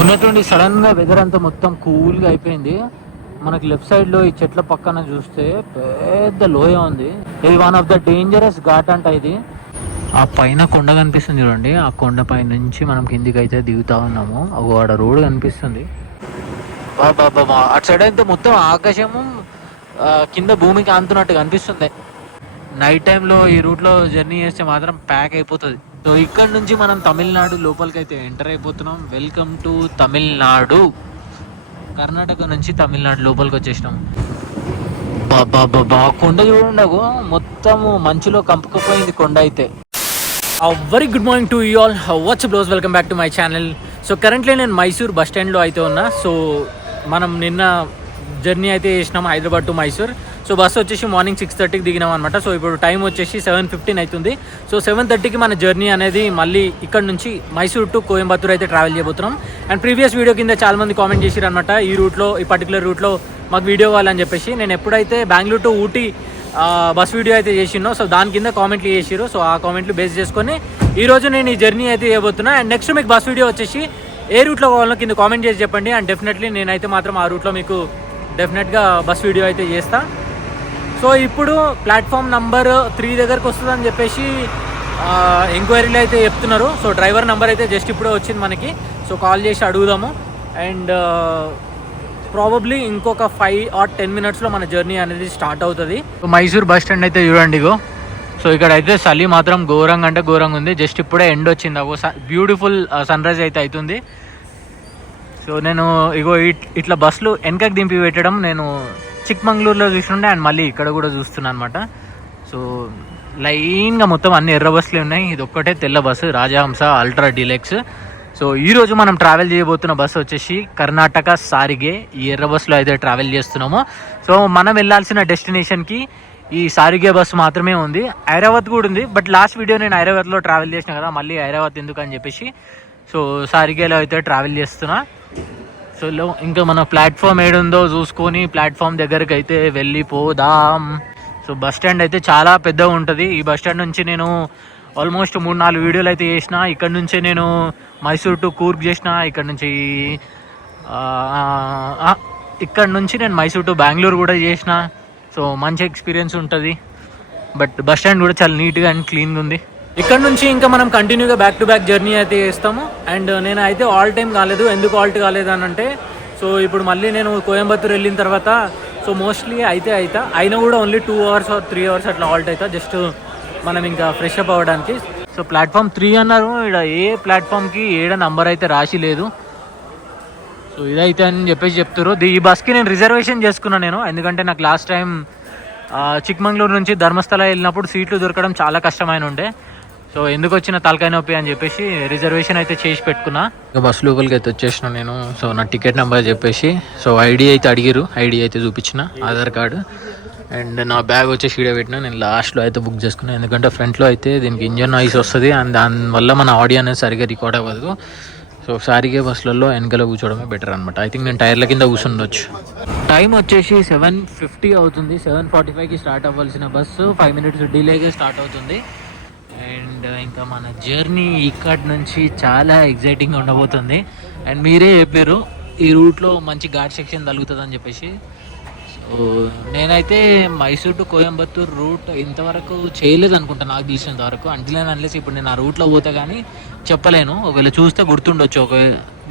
ఉన్నటువంటి సడన్గా వెదర్ అంతా మొత్తం కూల్గా అయిపోయింది. మనకి లెఫ్ట్ సైడ్లో ఈ చెట్ల పక్కన చూస్తే పెద్ద లోయ ఉంది. ఇది one of the dangerous ghat అంట ఇది. ఆ పైన కొండ కనిపిస్తుంది చూడండి, ఆ కొండ పై నుంచి మనం కిందికి అయితే దిగుతా ఉన్నాము. ఆడ రోడ్ కనిపిస్తుంది. బాబా అటు సైడ్ అయితే మొత్తం ఆకాశము కింద భూమికి ఆనుతున్నట్టు కనిపిస్తుంది. నైట్ టైంలో ఈ రూట్లో జర్నీ చేస్తే మాత్రం ప్యాక్ అయిపోతుంది. సో ఇక్కడ నుంచి మనం తమిళనాడు లోపలికి అయితే ఎంటర్ అయిపోతున్నాం. Welcome to Tamil Nadu. కర్ణాటక నుంచి తమిళనాడు లోపలికి వచ్చేసినాం. బాబా కొండ చూడండి, మొత్తం మంచులో కంపుకపోయింది కొండ అయితే. Very good morning to you all. WhatsApp blows, welcome back to my channel. So currently నేను మైసూర్ బస్ స్టాండ్లో అయితే ఉన్నా. సో మనం నిన్న జర్నీ అయితే చేసినాం Hyderabad to Mysore. So bus వచ్చేసి మార్నింగ్ 6:30కి దిగినాం అనమాట. సో ఇప్పుడు టైం వచ్చేసి 7:15 అవుతుంది. సో 7:30కి మన జర్నీ అనేది మళ్ళీ ఇక్కడ నుంచి మైసూర్ టు కోయంబత్తూర్ అయితే ట్రావెల్ చేయబోతున్నాం. అండ్ ప్రీవియస్ వీడియో కింద చాలా మంది కామెంట్ చేసిరు అనమాట, ఈ రూట్లో, ఈ పర్టికులర్ రూట్లో మాకు వీడియో కావాలని చెప్పేసి. నేను ఎప్పుడైతే Bengaluru to Ooty bus video అయితే చేసినో, సో దాని కింద కామెంట్లు చేసిరు. సో ఆ కామెంట్లు బేస్ చేసుకొని ఈరోజు నేను ఈ జర్నీ అయితే చేయబోతున్నా. అండ్ నెక్స్ట్ మీకు బస్ వీడియో వచ్చేసి ఏ రూట్లో కావాలో కింద కామెంట్ చేసి చెప్పండి. అండ్ డెఫినెట్లీ నేనైతే మాత్రం ఆ రూట్లో మీకు డెఫినెట్గా బస్ వీడియో అయితే చేస్తా. సో ఇప్పుడు ప్లాట్ఫామ్ నంబర్ 3 దగ్గరకు వస్తుందని చెప్పేసి ఎంక్వైరీలు అయితే చెప్తున్నారు. సో డ్రైవర్ నెంబర్ అయితే జస్ట్ ఇప్పుడే వచ్చింది మనకి. సో కాల్ చేసి అడుగుదాము. అండ్ ప్రాబబ్లీ ఇంకొక 5 or 10 మినిట్స్లో మన జర్నీ అనేది స్టార్ట్ అవుతుంది. మైసూర్ బస్ స్టాండ్ అయితే చూడండి ఇగో. సో ఇక్కడ అయితే చలి మాత్రం ఘోరంగా అంటే ఘోరంగా ఉంది. జస్ట్ ఇప్పుడే ఎండ్ వచ్చింది, అగో బ్యూటిఫుల్ సన్ రైజ్ అయితే అవుతుంది. సో నేను ఇగో ఇట్లా బస్సులు వెనకకి దింపి పెట్టడం నేను చిక్మంగళూరులో చూస్తుండే, అండ్ మళ్ళీ ఇక్కడ కూడా చూస్తున్నాను అనమాట. సో లైన్గా మొత్తం అన్ని ఎర్ర బస్సులు ఉన్నాయి. ఇది ఒక్కటే తెల్ల బస్సు, రాజహంస అల్ట్రా డీలక్స్. సో ఈరోజు మనం ట్రావెల్ చేయబోతున్న బస్సు వచ్చేసి కర్ణాటక సారిగే. ఈ ఎర్ర బస్సులో అయితే ట్రావెల్ చేస్తున్నాము. సో మనం వెళ్ళాల్సిన డెస్టినేషన్కి ఈ సారిగే బస్సు మాత్రమే ఉంది. ఐరావత్ కూడా ఉంది, బట్ లాస్ట్ వీడియో నేను ఐరావత్లో ట్రావెల్ చేసిన కదా, మళ్ళీ ఐరావత్ ఎందుకు అని చెప్పేసి సో సారిగేలో అయితే ట్రావెల్ చేస్తున్నా. సో ఇంకా మన ప్లాట్ఫామ్ ఏడుందో చూసుకొని ప్లాట్ఫామ్ దగ్గరికి అయితే వెళ్ళిపోదాం. సో బస్ స్టాండ్ అయితే చాలా పెద్దగా ఉంటుంది. ఈ బస్ స్టాండ్ నుంచి నేను ఆల్మోస్ట్ 3-4 వీడియోలు అయితే చేసిన. ఇక్కడ నుంచే నేను మైసూర్ టు కూర్గ్ చేసిన, ఇక్కడ నుంచి నేను మైసూర్ టు బెంగళూరు కూడా చేసిన. సో మంచి ఎక్స్పీరియన్స్ ఉంటుంది. బట్ బస్ స్టాండ్ కూడా చాలా నీట్గా అండ్ క్లీన్గా ఉంది. ఇక్కడ నుంచి ఇంకా మనం కంటిన్యూగా బ్యాక్ టు బ్యాక్ జర్నీ అయితే చేస్తాము. అండ్ నేను అయితే ఆల్ టైం కాలేదు. ఎందుకు ఆల్ట్ కాలేదు అని అంటే, సో ఇప్పుడు మళ్ళీ నేను కోయంబత్తూర్ వెళ్ళిన తర్వాత సో మోస్ట్లీ అయినా కూడా ఓన్లీ 2 hours or 3 hours అట్లా ఆల్ట్ అవుతా, జస్ట్ మనం ఇంకా ఫ్రెష్ అప్ అవ్వడానికి. సో ప్లాట్ఫామ్ 3 అన్నారు. ఇక్కడ ఏ ప్లాట్ఫామ్కి ఏడ నంబర్ అయితే రాసి లేదు. సో ఇదైతే అని చెప్పేసి చెప్తారు. ఈ బస్కి నేను రిజర్వేషన్ చేసుకున్నాను నేను, ఎందుకంటే నాకు లాస్ట్ టైం చిక్మంగళూరు నుంచి ధర్మస్థల వెళ్ళినప్పుడు సీట్లు దొరకడం చాలా కష్టమైన ఉండే. సో ఎందుకు వచ్చిన తలకాయ నొప్పి అని చెప్పేసి రిజర్వేషన్ అయితే చేసి పెట్టుకున్నా. ఇంకా బస్సు లోపలికి అయితే వచ్చేసిన నేను. సో నా టికెట్ నెంబర్ చెప్పేసి సో ఐడి అయితే అడిగిరు, ఐడి అయితే చూపించిన, ఆధార్ కార్డు. అండ్ నా బ్యాగ్ వచ్చేసి ఈడ పెట్టిన. నేను లాస్ట్లో అయితే బుక్ చేసుకున్నాను, ఎందుకంటే ఫ్రంట్లో అయితే దీనికి ఇంజన్ నాయిస్ వస్తుంది అండ్ దానివల్ల మన ఆడియో అనేది సరిగ్గా రికార్డ్ అవ్వదు. సో సారిగే బస్సులలో వెనకాల కూర్చోవడమే బెటర్ అనమాట. ఐ థింక్ నేను టైర్ల కింద కూర్చుండొచ్చు. టైం వచ్చేసి 7:50 అవుతుంది. 7:45కి స్టార్ట్ అవ్వాల్సిన బస్సు 5 minutes డిలేగా స్టార్ట్ అవుతుంది. అండ్ ఇంకా మన జర్నీ ఇక్కడ నుంచి చాలా ఎగ్జైటింగ్గా ఉండబోతుంది. అండ్ మీరే చెప్పారు ఈ రూట్లో మంచి ఘాట్ సెక్షన్ తగులుతుంది అని చెప్పేసి. సో నేనైతే మైసూర్ టు కోయంబత్తూర్ రూట్ ఇంతవరకు చేయలేదు అనుకుంటా, నాకు తెలిసినంత వరకు. అన్లెస్ ఇప్పుడు నేను ఆ రూట్లో పోతే కానీ చెప్పలేను. ఒకవేళ చూస్తే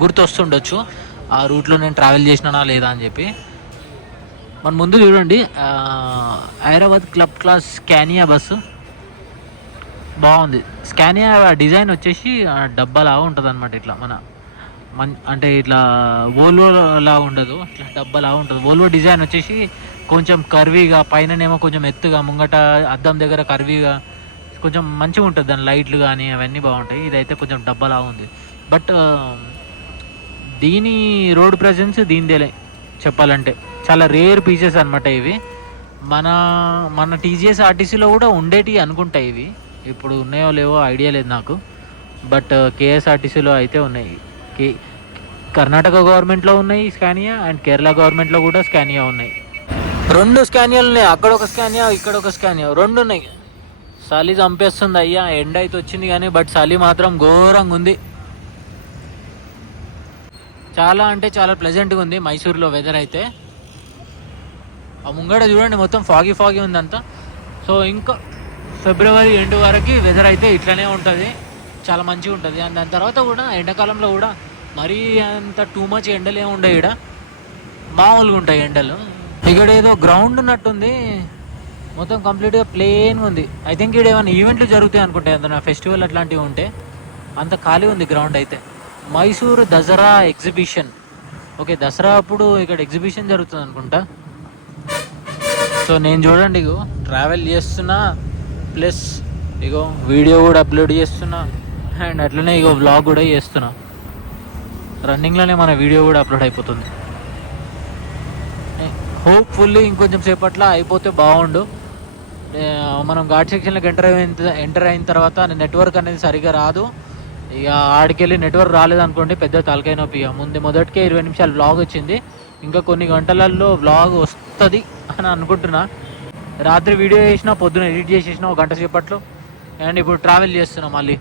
గుర్తు వస్తుండొచ్చు ఆ రూట్లో నేను ట్రావెల్ చేసినా లేదా అని చెప్పి. మన ముందు చూడండి Hyderabad club class Scania bus బాగుంది. స్కానియా డిజైన్ వచ్చేసి డబ్బాలాగా ఉంటుంది అనమాట. ఇట్లా అంటే ఇట్లా వోల్వో లాగా ఉండదు, ఇట్లా డబ్బాలాగా ఉంటుంది. వోల్వో డిజైన్ వచ్చేసి కొంచెం కర్వీగా, పైననేమో కొంచెం ఎత్తుగా, ముంగట అద్దం దగ్గర కర్వీగా కొంచెం మంచిగా ఉంటుంది. దాని లైట్లు కానీ అవన్నీ బాగుంటాయి. ఇదైతే కొంచెం డబ్బాలాగా ఉంది. బట్ దీని రోడ్ ప్రజెన్స్ దీనిదేలే చెప్పాలంటే. చాలా రేర్ పీసెస్ అనమాట ఇవి. మన టీజీఎస్ ఆర్టీసీలో కూడా ఉండేటివి అనుకుంటాయి ఇవి. ఇప్పుడు ఉన్నాయో లేవో ఐడియా లేదు నాకు. బట్ కేఎస్ఆర్టీసీలో అయితే ఉన్నాయి. కర్ణాటక గవర్నమెంట్లో ఉన్నాయి స్కానియా, అండ్ కేరళ గవర్నమెంట్లో కూడా స్కానియా ఉన్నాయి. 2 స్కానియాలు ఉన్నాయి. అక్కడ ఒక స్కానియా, ఇక్కడ ఒక స్కానియా, 2 ఉన్నాయి. చలి చంపేస్తుంది అయ్యా. ఎండ అయితే వచ్చింది కానీ బట్ చలి మాత్రం ఘోరంగా ఉంది. చాలా అంటే చాలా ప్లెజెంట్గా ఉంది మైసూర్లో వెదర్ అయితే. ఆ ముంగడ చూడండి మొత్తం ఫాగీ ఫాగీ ఉంది అంతా. సో ఇంకా ఫిబ్రవరి ఎండ్ వరకు వెదర్ అయితే ఇట్లనే ఉంటుంది, చాలా మంచిగా ఉంటుంది. అండ్ దాని తర్వాత కూడా ఎండాకాలంలో కూడా మరీ అంత టూ మచ్ ఎండలు ఏమి ఉండవు, ఇక్కడ మామూలుగా ఉంటాయి ఎండలు. ఇక్కడ ఏదో గ్రౌండ్ ఉన్నట్టుంది, మొత్తం కంప్లీట్గా ప్లేన్గా ఉంది. ఐ థింక్ ఇక్కడ ఏమైనా ఈవెంట్లు జరుగుతాయి అనుకుంటే, ఏదైనా ఫెస్టివల్ అట్లాంటివి ఉంటే. అంత ఖాళీ ఉంది గ్రౌండ్ అయితే. మైసూర్ దసరా ఎగ్జిబిషన్, ఓకే దసరా అప్పుడు ఇక్కడ ఎగ్జిబిషన్ జరుగుతుంది అనుకుంటా. సో నేను చూడండి ఇగో ట్రావెల్ చేస్తున్నా, ప్లస్ ఇగో వీడియో కూడా అప్లోడ్ చేస్తున్నా, అండ్ అట్లనే ఇగో వ్లాగ్ కూడా చేస్తున్నా. రన్నింగ్లోనే మన వీడియో కూడా అప్లోడ్ అయిపోతుంది. హోప్ఫుల్లీ ఇంకొంచెం సేపట్లో అయిపోతే బాగుండు. మనం ఘాట్ సెక్షన్లోకి ఎంటర్ అయిన తర్వాత నెట్వర్క్ అనేది సరిగా రాదు. ఇక ఆడికెళ్ళి నెట్వర్క్ రాలేదనుకోండి పెద్ద తలకాయ నొప్పి. మొదటికే 20 నిమిషాలు వ్లాగ్ వచ్చింది, ఇంకా కొన్ని గంటలలో వ్లాగ్ వస్తుంది అని అనుకుంటున్నా. రాత్రి వీడియో చేసినా, పొద్దున ఎడిట్ చేసేసిన ఒక గంట సేపట్లో. అండ్ ఇప్పుడు ట్రావెల్ చేస్తున్నాం మళ్ళీ.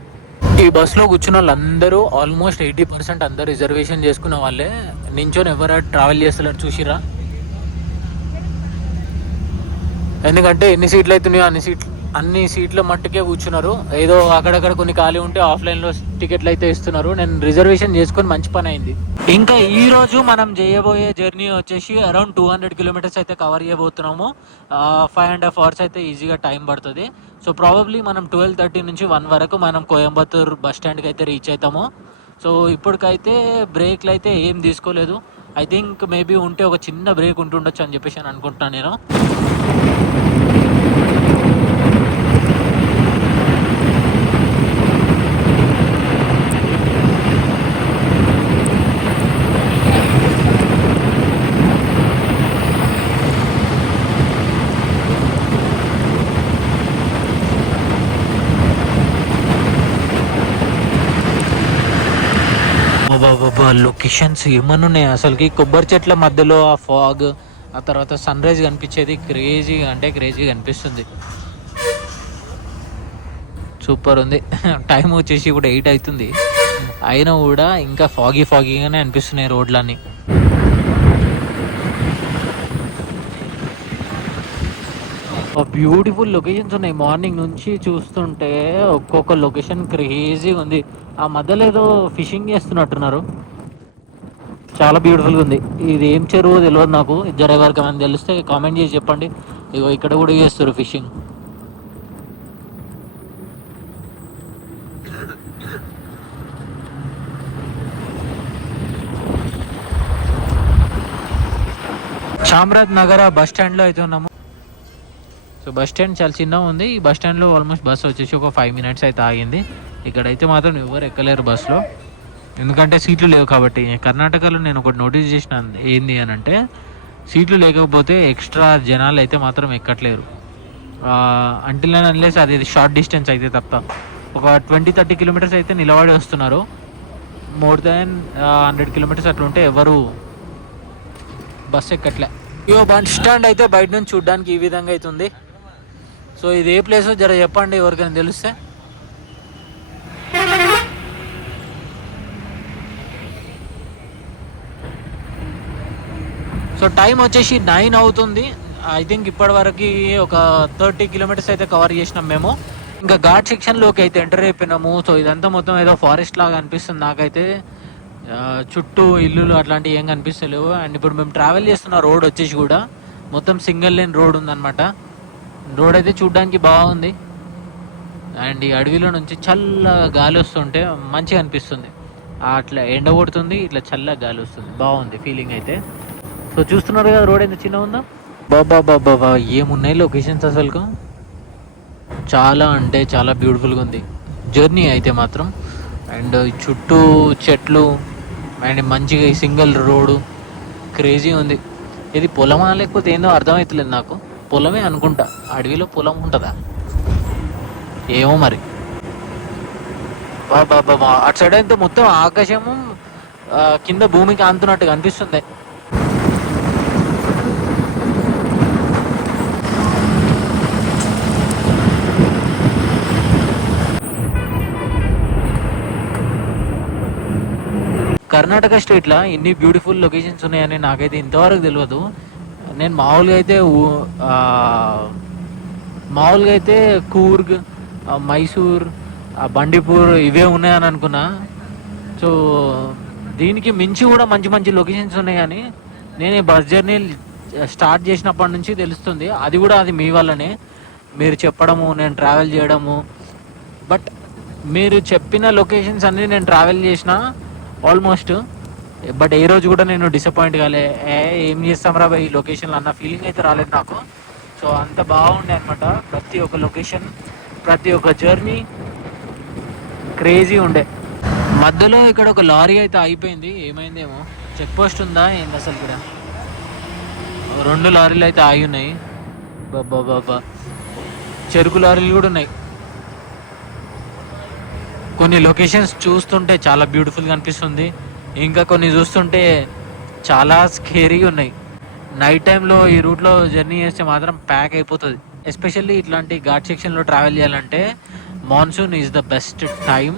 ఈ బస్సులో కూర్చున్న వాళ్ళందరూ ఆల్మోస్ట్ 80% అందరూ రిజర్వేషన్ చేసుకున్న వాళ్ళే. నించొని ఎవరు ట్రావెల్ చేస్తున్నారు చూసిరా, ఎందుకంటే ఎన్ని సీట్లు అవుతున్నాయో అన్ని సీట్ల మట్టుకే కూర్చున్నారు. ఏదో అక్కడక్కడ కొన్ని ఖాళీ ఉంటే ఆఫ్లైన్లో టికెట్లు అయితే ఇస్తున్నారు. నేను రిజర్వేషన్ చేసుకొని మంచి పని అయింది. ఇంకా ఈ రోజు మనం చేయబోయే జర్నీ వచ్చేసి అరౌండ్ 200 కిలోమీటర్స్ అయితే కవర్ చేయబోతున్నాము. 5.5 hours అయితే ఈజీగా టైం పడుతుంది. సో ప్రాబబ్లీ మనం 12:30 నుంచి 1 వరకు మనం కోయంబత్తూర్ బస్ స్టాండ్కి అయితే రీచ్ అవుతాము. సో ఇప్పటికైతే బ్రేక్లు అయితే ఏం తీసుకోలేదు. ఐ థింక్ మేబీ ఉంటే ఒక చిన్న బ్రేక్ ఉంటుండొచ్చు అని చెప్పేసి అని అనుకుంటున్నాను నేను. బాబా లొకేషన్స్ ఏమన్నాయి అసలుకి. కొబ్బరి చెట్ల మధ్యలో ఆ ఫాగ్, ఆ తర్వాత సన్ రైజ్ కనిపించేది క్రేజీగా అంటే క్రేజీగా అనిపిస్తుంది. సూపర్ ఉంది. టైం వచ్చేసి కూడా 8 అవుతుంది, అయినా కూడా ఇంకా ఫాగీగానే అనిపిస్తున్నాయి రోడ్లన్నీ. బ్యూటిఫుల్ లొకేషన్స్ ఉన్నాయి. మార్నింగ్ నుంచి చూస్తుంటే ఒక్కొక్క లొకేషన్ క్రేజీగా ఉంది. ఆ మధ్యలో ఏదో ఫిషింగ్ చేస్తున్నట్టున్నారు, చాలా బ్యూటిఫుల్గా ఉంది. ఇది ఏం చెరువు తెలియదు నాకు, ఇద్దరు ఎవరికి ఏమైనా తెలిస్తే కామెంట్ చేసి చెప్పండి. ఇగో ఇక్కడ కూడా చేస్తారు ఫిషింగ్. చామరాజ్ నగర బస్ స్టాండ్లో అయితే ఉన్నాము. సో బస్ స్టాండ్ చాలా చిన్నగా ఉంది. ఈ బస్ స్టాండ్లో ఆల్మోస్ట్ బస్ వచ్చేసి ఒక 5 minutes అయితే ఆగింది. ఇక్కడైతే మాత్రం ఎవరు ఎక్కలేరు బస్సులో, ఎందుకంటే సీట్లు లేవు కాబట్టి. కర్ణాటకలో నేను ఒకటి నోటీస్ చేసిన ఏంది అని అంటే, సీట్లు లేకపోతే ఎక్స్ట్రా జనాలు అయితే మాత్రం ఎక్కట్లేరు. అంటిల్ అండ్ అన్లెస్ అది షార్ట్ డిస్టెన్స్ అయితే తప్ప. ఒక 20-30 కిలోమీటర్స్ అయితే నిలబడి వస్తున్నారు. మోర్ దాన్ 100 కిలోమీటర్స్ అట్లా ఉంటే ఎవరు బస్ ఎక్కట్లే. ఇగో బస్ స్టాండ్ అయితే బయట నుంచి చూడడానికి ఈ విధంగా అవుతుంది. సో ఇది ఏ ప్లేసో జర చెప్పండి ఎవరికైనా తెలిస్తే. సో టైం వచ్చేసి 9 అవుతుంది. ఐ థింక్ ఇప్పటి వరకు ఒక 30 కిలోమీటర్స్ అయితే కవర్ చేసినాం మేము. ఇంకా ఘాట్ సెక్షన్లోకి అయితే ఎంటర్ అయిపోయినాము. సో ఇదంతా మొత్తం ఏదో ఫారెస్ట్ లాగా అనిపిస్తుంది నాకైతే. చుట్టూ ఇల్లులు అట్లాంటివి ఏం కనిపిస్తలేవు. అండ్ ఇప్పుడు మేము ట్రావెల్ చేస్తున్న రోడ్ వచ్చేసి కూడా మొత్తం సింగిల్ లేన్ రోడ్ ఉందన్నమాట. రోడ్ అయితే చూడడానికి బాగుంది. అండ్ ఈ అడవిలో నుంచి చల్లగా గాలి వస్తుంటే మంచిగా అనిపిస్తుంది. అట్లా ఎండ కొడుతుంది, ఇట్లా చల్లగా గాలి వస్తుంది, బాగుంది ఫీలింగ్ అయితే. సో చూస్తున్నారు కదా రోడ్ ఎంత చిన్న ఉందో. బాబా ఏమున్నాయి లొకేషన్స్ అసలు, చాలా అంటే చాలా బ్యూటిఫుల్గా ఉంది జర్నీ అయితే మాత్రం. అండ్ చుట్టూ చెట్లు అండ్ మంచిగా సింగిల్ రోడ్డు క్రేజీ ఉంది. ఇది పొలమా లేకపోతే ఏందో అర్థమవుతలేదు నాకు. పొలమే అనుకుంటా, అడవిలో పొలం ఉంటుందా ఏమో మరి. బాబా అటు సైడ్ అయితే మొత్తం ఆకాశము కింద భూమికి ఆంతున్నట్టుగా అనిపిస్తుంది. కర్ణాటక స్టేట్లో ఇన్ని బ్యూటిఫుల్ లొకేషన్స్ ఉన్నాయని నాకైతే ఇంతవరకు తెలియదు. నేను మామూలుగా అయితే కూర్గ్, మైసూర్, బండిపూర్ ఇవే ఉన్నాయని అనుకున్నా. సో దీనికి మించి కూడా మంచి మంచి లొకేషన్స్ ఉన్నాయి. కానీ నేను బస్ జర్నీ స్టార్ట్ చేసినప్పటి నుంచి తెలుస్తుంది, అది కూడా అది మీ వల్లనే, మీరు చెప్పడము, నేను ట్రావెల్ చేయడము. బట్ మీరు చెప్పిన లొకేషన్స్ అన్నీ నేను ట్రావెల్ చేసిన ఆల్మోస్ట్. బట్ ఏ రోజు కూడా నేను డిసప్పాయింట్ కాలే, ఏం చేస్తాం రా ఈ లొకేషన్లో అన్న ఫీలింగ్ అయితే రాలేదు నాకు. సో అంత బాగుండే అనమాట. ప్రతి ఒక్క లొకేషన్, ప్రతి ఒక్క జర్నీ క్రేజీ ఉండే. మధ్యలో ఇక్కడ ఒక లారీ అయితే అయిపోయింది, ఏమైందేమో. చెక్ పోస్ట్ ఉందా ఏంది అసలు? ఇక్కడ 2 లారీలు అయితే ఆగి ఉన్నాయి. బాబా చెరుకు లారీలు కూడా ఉన్నాయి. కొన్ని లొకేషన్స్ చూస్తుంటే చాలా బ్యూటిఫుల్గా అనిపిస్తుంది, ఇంకా కొన్ని చూస్తుంటే చాలా స్కేరీగా ఉన్నాయి. నైట్ టైంలో ఈ రూట్లో జర్నీ చేస్తే మాత్రం ప్యాక్ అయిపోతుంది. ఎస్పెషల్లీ ఇట్లాంటి ఘాట్ సెక్షన్లో ట్రావెల్ చేయాలంటే monsoon is the best time.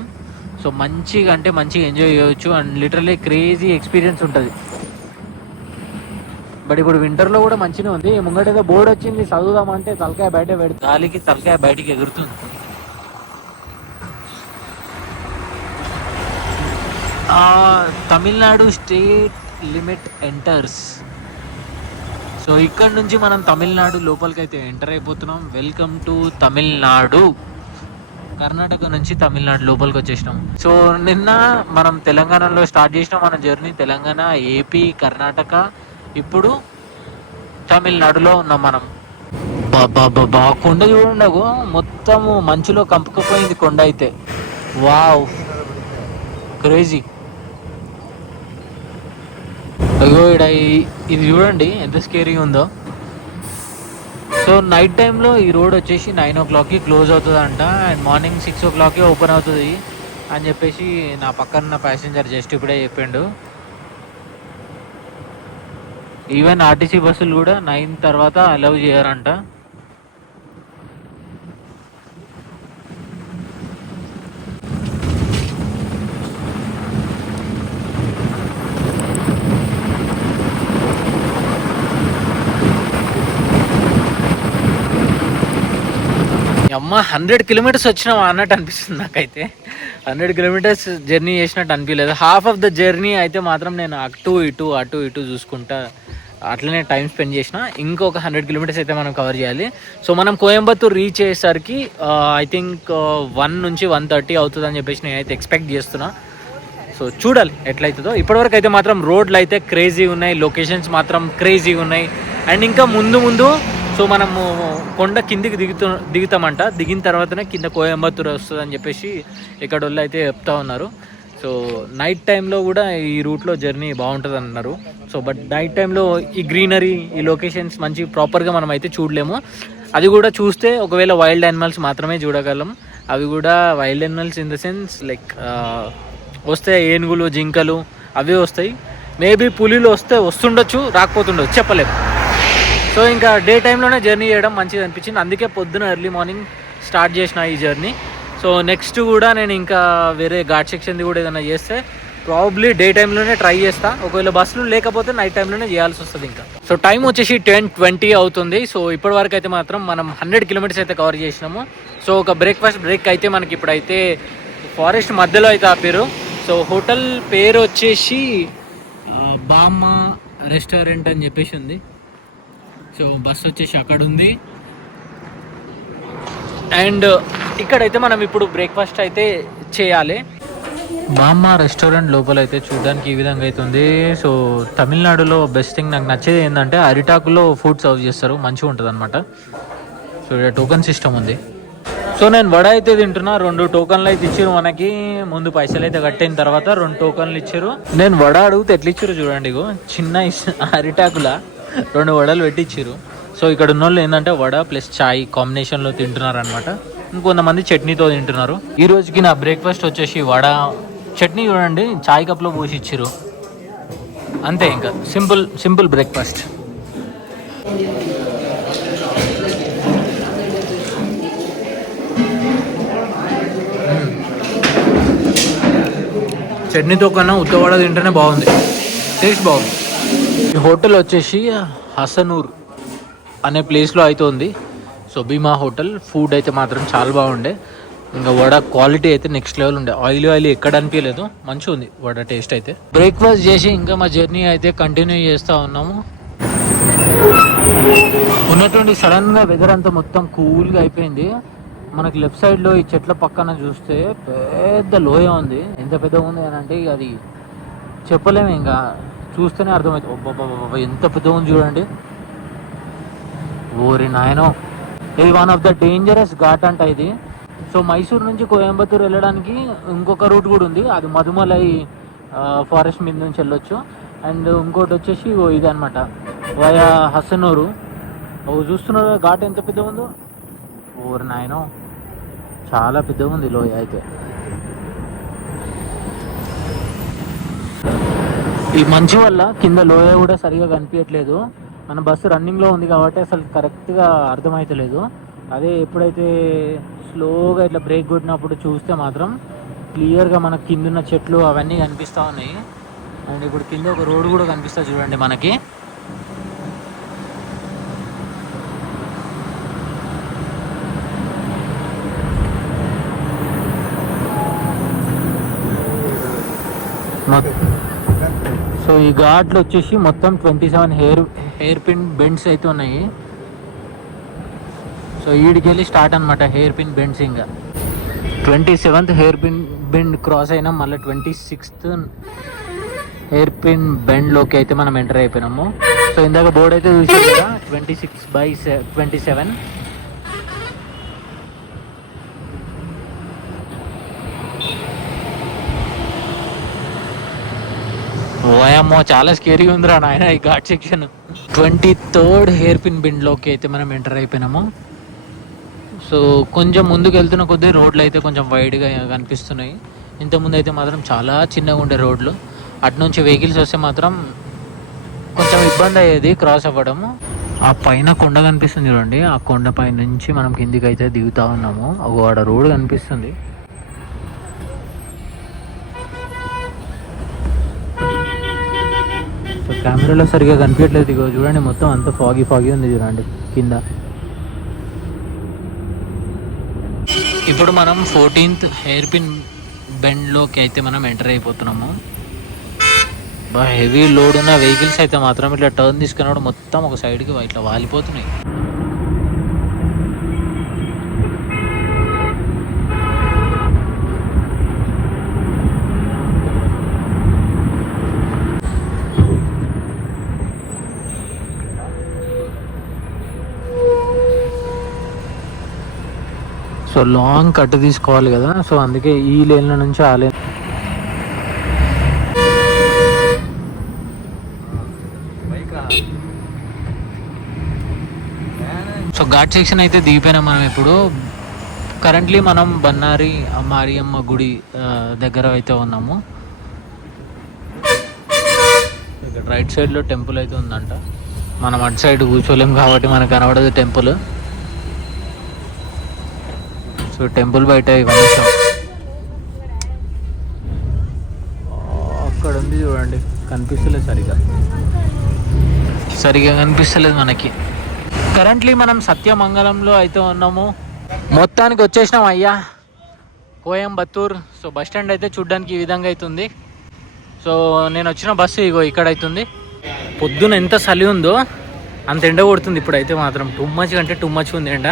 So మంచిగా అంటే మంచిగా ఎంజాయ్ చేయవచ్చు అండ్ లిటరలీ క్రేజీ ఎక్స్పీరియన్స్ ఉంటుంది. బట్ ఇప్పుడు వింటర్లో కూడా మంచిగా ఉంది. ముంగట ఏదో బోర్డు వచ్చింది, చదువుదామంటే తలకాయ బయట పెడుతుంది, గాలికి తలకాయ బయటికి ఎగురుతుంది. Tamil Nadu state limit enters. So ఇక్కడ నుంచి మనం తమిళనాడు లోపలికి అయితే ఎంటర్ అయిపోతున్నాం. Welcome to Tamil Nadu. కర్ణాటక నుంచి తమిళనాడు లోపలికి వచ్చేసినాం. సో నిన్న మనం తెలంగాణలో స్టార్ట్ చేసినాం మన జర్నీ. తెలంగాణ, ఏపీ, కర్ణాటక, ఇప్పుడు తమిళనాడులో ఉన్నాం మనం. బాబా కొండ చూడండి, మొత్తము మంచులో కంపుకపోయింది కొండ అయితే. Wow, crazy. అయ్యో ఇక్కడ ఇది చూడండి ఎంత స్కేరీగా ఉందో. సో నైట్ టైంలో ఈ రోడ్ వచ్చేసి 9 o'clockకి క్లోజ్ అవుతుందంట అండ్ మార్నింగ్ 6 o'clockకి ఓపెన్ అవుతుంది అని చెప్పేసి నా పక్కన ప్యాసింజర్ జస్ట్ ఇప్పుడే చెప్పిండు. ఈవెన్ ఆర్టీసీ బస్సులు కూడా 9 తర్వాత అలౌ చేయరంట. అమ్మ 100 kilometers వచ్చినాం అన్నట్టు అనిపిస్తుంది నాకైతే. 100 kilometers జర్నీ చేసినట్టు అనిపించలేదు. హాఫ్ ఆఫ్ ద జర్నీ అయితే మాత్రం నేను అటు ఇటు చూసుకుంటా అట్లనే టైం స్పెండ్ చేసిన. ఇంకొక 100 kilometers అయితే మనం కవర్ చేయాలి. సో మనం కోయంబత్తూర్ రీచ్ అయ్యేసరికి ఐ థింక్ 1 నుంచి 1:30 అవుతుంది అని చెప్పేసి నేనైతే ఎక్స్పెక్ట్ చేస్తున్నా. సో చూడాలి ఎట్లయితుందో. ఇప్పటివరకు అయితే మాత్రం రోడ్లు అయితే క్రేజీ ఉన్నాయి, లొకేషన్స్ మాత్రం క్రేజీ ఉన్నాయి. అండ్ ఇంకా ముందు సో మనము కొండ కిందికి దిగుతామంట. దిగిన తర్వాతనే కింద కోయంబత్తూర్ వస్తుంది అని చెప్పేసి ఇక్కడ వాళ్ళు అయితే చెప్తా ఉన్నారు. సో నైట్ టైంలో కూడా ఈ రూట్లో జర్నీ బాగుంటుంది అన్నారు. సో బట్ నైట్ టైంలో ఈ గ్రీనరీ, ఈ లొకేషన్స్ మంచి ప్రాపర్గా మనం అయితే చూడలేము. అది కూడా చూస్తే ఒకవేళ వైల్డ్ యానిమల్స్ మాత్రమే చూడగలం. అవి కూడా wild animals in the sense like వస్తాయి, ఏనుగులు, జింకలు అవే వస్తాయి. మేబీ పులిలు వస్తుండొచ్చు, రాకపోతుండొచ్చు, చెప్పలేము. సో ఇంకా డే టైంలోనే జర్నీ చేయడం మంచిది అనిపించింది. అందుకే పొద్దున ఎర్లీ మార్నింగ్ స్టార్ట్ చేసిన ఈ జర్నీ. సో నెక్స్ట్ కూడా నేను ఇంకా వేరే ఘాట్ సెక్షన్ది కూడా ఏదైనా చేస్తే ప్రాబబ్లీ డే టైంలోనే ట్రై చేస్తా. ఒకవేళ బస్సులు లేకపోతే నైట్ టైంలోనే చేయాల్సి వస్తుంది ఇంకా. సో టైం వచ్చేసి 10:20 అవుతుంది. సో ఇప్పటి వరకు అయితే మాత్రం మనం 100 kilometers అయితే కవర్ చేసినాము. సో ఒక బ్రేక్ఫాస్ట్ బ్రేక్ అయితే మనకి ఇప్పుడైతే ఫారెస్ట్ మధ్యలో అయితే ఆపారు. సో హోటల్ పేరు వచ్చేసి బామ్మ రెస్టారెంట్ అని చెప్పేసి ఉంది. సో బస్ వచ్చేసి అక్కడ ఉంది. అండ్ ఇక్కడైతే మనం ఇప్పుడు బ్రేక్ఫాస్ట్ అయితే చేయాలి. బామ్మ రెస్టారెంట్ లోపల అయితే చూడడానికి ఈ విధంగా అయితే ఉంది. సో తమిళనాడులో బెస్ట్ థింగ్ నాకు నచ్చేది ఏంటంటే అరిటాకులో ఫుడ్ సర్వ్ చేస్తారు, మంచిగా ఉంటుంది అనమాట. సో ఇక్కడ టోకన్ సిస్టమ్ ఉంది. సో నేను వడ అయితే తింటున్నా. 2 టోకన్లు అయితే ఇచ్చారు మనకి. ముందు పైసలు అయితే కట్టిన తర్వాత 2 టోకన్లు ఇచ్చారు. నేను వడ అడిగితే ఎట్లా ఇచ్చారు చూడండి, చిన్న అరిటాకుల 2 వడలు పెట్టించారు. సో ఇక్కడ ఉన్న వాళ్ళు ఏంటంటే వడ ప్లస్ చాయ్ కాంబినేషన్లో తింటున్నారు అనమాట. ఇంకొంతమంది చట్నీతో తింటున్నారు. ఈ రోజుకి నా బ్రేక్ఫాస్ట్ వచ్చేసి వడ, చట్నీ చూడండి చాయ్ కప్లో పోసి ఇచ్చారు. అంతే, ఇంకా సింపుల్ బ్రేక్ఫాస్ట్. చట్నీతో కన్నా ఉత్తవడ తింటేనే బాగుంది, టేస్ట్ బాగుంది. ఈ హోటల్ వచ్చేసి హసనూర్ అనే ప్లేస్లో అయితే ఉంది. సో భీమా హోటల్. ఫుడ్ అయితే మాత్రం చాలా బాగుండే. ఇంకా వడ క్వాలిటీ అయితే నెక్స్ట్ లెవెల్ ఉండే. ఆయిల్ ఎక్కడ అనిపించలేదు, మంచిగా ఉంది వడ టేస్ట్ అయితే. బ్రేక్ఫాస్ట్ చేసి ఇంకా మా జర్నీ అయితే కంటిన్యూ చేస్తూ ఉన్నాము. ఉన్నటువంటి సడన్గా వెదర్ అంతా మొత్తం కూల్గా అయిపోయింది. మనకి లెఫ్ట్ సైడ్లో ఈ చెట్ల పక్కన చూస్తే పెద్ద లోయ ఉంది. ఎంత పెద్దగా ఉంది అని అంటే అది చెప్పలేము, ఇంకా చూస్తేనే అర్థమవుతుంది. ఒబ్బా ఎంత పెద్దగా ఉంది చూడండి. ఓరి నాయనో, ఇది one of the dangerous ghat అంట ఇది. సో మైసూర్ నుంచి కోయంబత్తూర్ వెళ్ళడానికి ఇంకొక రూట్ కూడా ఉంది, అది మధుమలై ఫారెస్ట్ మీద నుంచి వెళ్ళొచ్చు. అండ్ ఇంకోటి వచ్చేసి ఇది అనమాట వయా హసనూరు. చూస్తున్నారు ఘాట్ ఎంత పెద్దగా ఉందో. ఓరి నాయనో, చాలా పెద్దగా ఉంది లోయ అయితే. ఈ మంచు వల్ల కింద లోయ కూడా సరిగా కనిపించట్లేదు. మన బస్సు రన్నింగ్లో ఉంది కాబట్టి అసలు కరెక్ట్గా అర్థమవుతలేదు. అదే ఎప్పుడైతే స్లోగా ఇట్లా బ్రేక్ కొట్టినప్పుడు చూస్తే మాత్రం క్లియర్గా మనకు కింద చెట్లు అవన్నీ కనిపిస్తూ ఉన్నాయి. అండ్ ఇప్పుడు కింద ఒక రోడ్డు కూడా కనిపిస్తుంది చూడండి మనకి. సో ఈ ఘాట్లు వచ్చేసి మొత్తం 27 హెయిర్ పిన్ బెండ్స్ అయితే ఉన్నాయి. సో ఈడికి వెళ్ళి స్టార్ట్ అనమాట హెయిర్ పిన్ బెండ్స్. ఇంకా 27th hair pin bend cross అయినా మళ్ళీ 26th హెయిర్ పిన్ బెండ్లోకి అయితే మనం ఎంటర్ అయిపోయినాము. సో ఇందాక బోర్డు అయితే చూసాం కదా 26/27. ఓయమ్మో, చాలా స్కేరీగా ఉందిరా నాయన ఈ ghat section. 23rd hair pin బెండ్లోకి అయితే మనం ఎంటర్ అయిపోయినాము. సో కొంచెం ముందుకు వెళ్తున్న కొద్దీ రోడ్లు అయితే కొంచెం వైడ్గా కనిపిస్తున్నాయి. ఇంతకుముందు అయితే మాత్రం చాలా చిన్నగా ఉండే రోడ్లు. అటు నుంచి వెహికల్స్ వస్తే మాత్రం కొంచెం ఇబ్బంది అయ్యేది క్రాస్ అవ్వడము. ఆ పైన కొండ కనిపిస్తుంది చూడండి, ఆ కొండ పై నుంచి మనం కిందికి అయితే దిగుతూ ఉన్నాము. ఆడ రోడ్ కనిపిస్తుంది. సో కెమెరాలో సరిగా కనిపించట్లేదు. ఇగో చూడండి మొత్తం అంత ఫాగీ ఉంది చూడండి కింద. ఇప్పుడు మనం 14th హెయిర్ పిన్ బెండ్లోకి అయితే మనం ఎంటర్ అయిపోతున్నాము. హెవీ లోడ్ ఉన్న వెహికల్స్ అయితే మాత్రం ఇట్లా టర్న్ తీసుకున్నప్పుడు మొత్తం ఒక సైడ్కి ఇట్లా వాలిపోతున్నాయి. సో లాంగ్ కట్ తీసుకోవాలి కదా, సో అందుకే ఈ లేన్ల నుంచి ఆ లేన్. సో ఘాట్ సెక్షన్ అయితే దిగిపోయినాం మనం. ఇప్పుడు కరెంట్లీ మనం బన్నారి మారియమ్మ గుడి దగ్గర అయితే ఉన్నాము. ఇక్కడ రైట్ సైడ్లో టెంపుల్ అయితే ఉందంట. మనం అటు సైడ్ కూర్చోలేము కాబట్టి మనకు కనబడదు టెంపుల్. సో టెంపుల్ బయట ఇవన్నీ అక్కడ ఉంది చూడండి, కనిపిస్తలేదు సరిగా కనిపిస్తలేదు మనకి. కరెంట్లీ మనం సత్యమంగళంలో అయితే ఉన్నాము. మొత్తానికి వచ్చేసినాం అయ్యా కోయంబత్తూర్. సో బస్ స్టాండ్ అయితే చూడ్డానికి ఈ విధంగా అవుతుంది. సో నేను వచ్చిన బస్సు ఇగో ఇక్కడ అవుతుంది. పొద్దున ఎంత చలి ఉందో అంత ఎండ కొడుతుంది. ఇప్పుడైతే మాత్రం టూ మచ్ ఉంది ఎండ.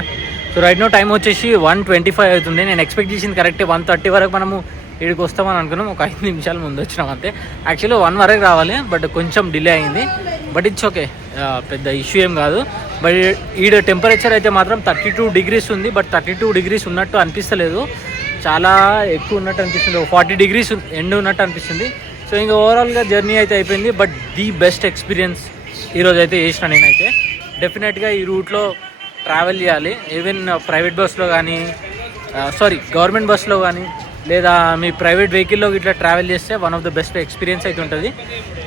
సో రైట్ నో టైం వచ్చేసి 1:25 అవుతుంది. నేను ఎక్స్పెక్ట్ చేసింది కరెక్టే 1:30 వరకు మనము ఇక్కడికి వస్తామని అనుకున్నాం. ఒక 5 నిమిషాలు ముందు వచ్చినాం అంతే. యాక్చువల్లీ 1 వరకు రావాలి, బట్ కొంచెం డిలే అయింది. బట్ ఇట్స్ ఓకే, పెద్ద ఇష్యూ ఏం కాదు. బట్ ఈడ టెంపరేచర్ అయితే మాత్రం 32 degrees ఉంది. బట్ 32 degrees ఉన్నట్టు అనిపిస్తలేదు, చాలా ఎక్కువ ఉన్నట్టు అనిపిస్తుంది. 40 degrees ఎండ్ ఉన్నట్టు అనిపిస్తుంది. సో ఇంకా ఓవరాల్గా జర్నీ అయితే అయిపోయింది. బట్ ది బెస్ట్ ఎక్స్పీరియన్స్ ఈరోజు అయితే చేసిన నేనైతే. డెఫినెట్గా ఈ రూట్లో ట్రావెల్ చేయాలి. ఈవెన్ ప్రైవేట్ బస్లో కానీ గవర్నమెంట్ బస్లో కానీ లేదా మీ ప్రైవేట్ వెహికల్లో ఇట్లా ట్రావెల్ చేస్తే one of the best experience అయితే ఉంటుంది.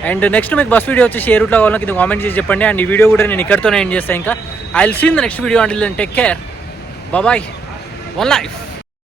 అండ్ నెక్స్ట్ మీకు బస్ వీడియో వచ్చేసి ఏ రూట్లో కావాలో కింద కామెంట్ చేసి చెప్పండి. అండ్ ఈ వీడియో కూడా నేను ఇక్కడితోనే ఎండ్ చేస్తాను. ఇంకా I will see in the next video. Until then take care, bye, one life.